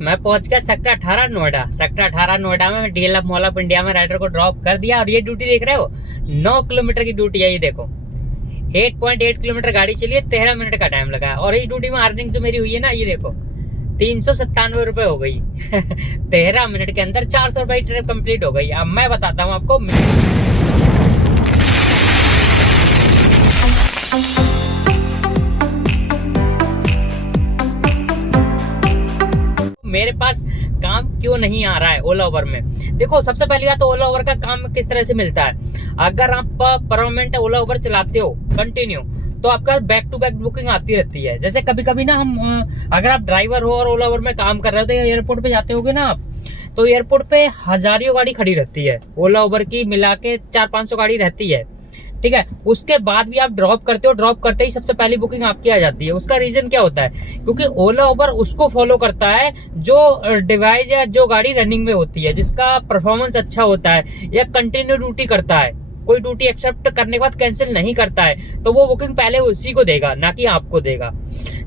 मैं पहुंच गया सेक्टर 18 नोएडा। सेक्टर 18 नोएडा में मैं डीएलएफ मॉल ऑफ इंडिया में राइडर को ड्रॉप कर दिया। और ये ड्यूटी देख रहे हो, 9 किलोमीटर की ड्यूटी है। ये देखो 8.8 किलोमीटर गाड़ी चली है, 13 मिनट का टाइम लगा है। और इस ड्यूटी में अर्निंग जो मेरी हुई है ना, ये देखो 397 रुपए हो गई 13 मिनट के अंदर 400 रुपए ट्रिप कंप्लीट हो गई। अब मैं बताता हूँ आपको मेरे पास काम क्यों नहीं आ रहा है ओला उबर में। देखो सबसे पहली बात तो ओला उबर का काम किस तरह से मिलता है। अगर आप परमानेंट ओला उबर चलाते हो कंटिन्यू, तो आपका बैक टू बैक बुकिंग आती रहती है। जैसे कभी कभी ना हम अगर आप ड्राइवर हो और ओला उबर में काम कर रहे हो तो एयरपोर्ट पे जाते होगे ना आप, तो एयरपोर्ट पे हजारों गाड़ी खड़ी रहती है। ओला उबर की मिला के 400-500 गाड़ी रहती है, ठीक है। उसके बाद भी आप ड्रॉप करते हो, ड्रॉप करते ही सबसे पहली बुकिंग आपकी आ जाती है। उसका रीजन क्या होता है, क्योंकि ओला उबर उसको फॉलो करता है जो डिवाइस या जो गाड़ी रनिंग में होती है, जिसका परफॉर्मेंस अच्छा होता है या कंटिन्यू ड्यूटी करता है, कोई ड्यूटी एक्सेप्ट करने के बाद कैंसिल नहीं करता है, तो वो बुकिंग पहले उसी को देगा, ना कि आपको देगा।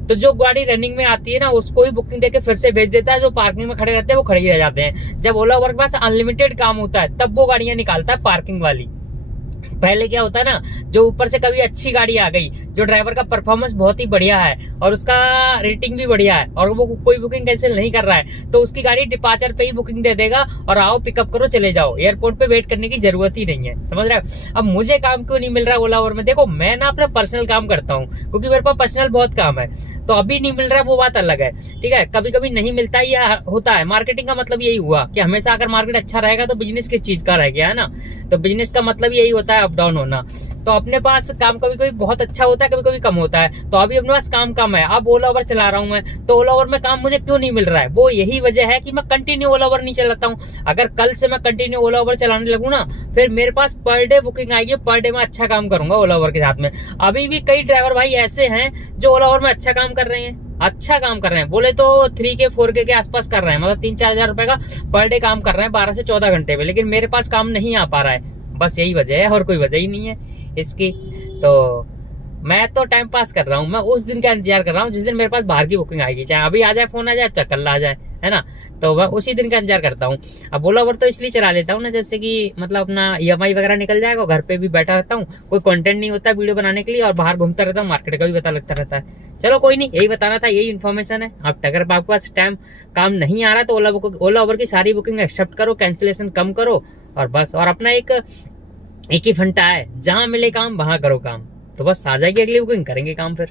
तो जो गाड़ी रनिंग में आती है ना, उसको ही बुकिंग देके फिर से भेज देता है। जो पार्किंग में खड़े रहते हैं वो खड़े ही रह जाते हैं। जब ओला उबर के पास अनलिमिटेड काम होता है तब वो गाड़ियां निकालता है पार्किंग वाली। पहले क्या होता है ना, जो ऊपर से कभी अच्छी गाड़ी आ गई, जो ड्राइवर का परफॉर्मेंस बहुत ही बढ़िया है और उसका रेटिंग भी बढ़िया है और वो कोई बुकिंग कैंसिल नहीं कर रहा है, तो उसकी गाड़ी डिपार्चर पे ही बुकिंग दे देगा और आओ पिकअप करो चले जाओ। एयरपोर्ट पे वेट करने की जरूरत ही नहीं है, समझ रहे हो। अब मुझे काम क्यों नहीं मिल रहा ओला उबर में, देखो मैं ना अपना पर्सनल काम करता हूँ, क्योंकि मेरे पास पर्सनल बहुत काम है, तो अभी नहीं मिल रहा है वो बात अलग है, ठीक है। कभी कभी नहीं मिलता है, या होता है। मार्केटिंग का मतलब यही हुआ कि हमेशा अगर मार्केट अच्छा रहेगा तो बिजनेस किस चीज का रह गया है ना। तो बिजनेस का मतलब यही होता है अप डाउन होना। तो अपने पास काम कभी कभी बहुत अच्छा होता है, कभी कभी कम होता है। तो अभी अपने पास काम कम है। अब ओला उबर चला रहा हूँ मैं, तो ओला उबर में काम मुझे क्यों नहीं मिल रहा है, वो यही वजह है कि मैं कंटिन्यू ओला उबर नहीं चलाता हूँ। अगर कल से मैं कंटिन्यू ओला उबर चलाने लगूँ ना, फिर मेरे पास पर डे बुकिंग आएगी, पर डे में अच्छा काम करूंगा ओला उबर के साथ में। अभी भी कई ड्राइवर भाई ऐसे हैं जो ओला उबर में अच्छा काम कर रहे हैं, अच्छा काम कर रहे हैं, बोले तो 3K 4K के आसपास कर रहे हैं, मतलब 3-4 हजार रुपए का पर डे काम कर रहे हैं 12 से 14 घंटे में। लेकिन मेरे पास काम नहीं आ पा रहा है, बस यही वजह है और कोई वजह ही नहीं है इसकी। तो मैं तो टाइम पास कर रहा हूँ, मैं उस दिन का इंतजार कर रहा हूँ जिस दिन मेरे पास बाहर की बुकिंग आएगी, चाहे अभी आ जाए, फोन आ जाए, चाहे कल आ जाए, है ना। तो मैं उसी दिन का इंतजार करता हूँ। अब ओला उबर तो इसलिए चला लेता हूँ ना, जैसे कि मतलब अपना EMI वगैरह निकल जाएगा, घर पे भी बैठा रहता हूँ, कोई कंटेंट नहीं होता वीडियो बनाने के लिए, और बाहर घूमता रहता हूँ, मार्केट का भी पता लगता रहता है। चलो कोई नहीं, यही बताना था, यही इन्फॉर्मेशन है। अब अगर आपके पास टाइम काम नहीं आ रहा तो ओला उबर की सारी बुकिंग एक्सेप्ट करो, कैंसिलेशन कम करो, और बस। और अपना एक ही फंटा है, जहां मिले काम वहां करो काम। तो बस आ जाएगी अगली बुकिंग, करेंगे काम फिर।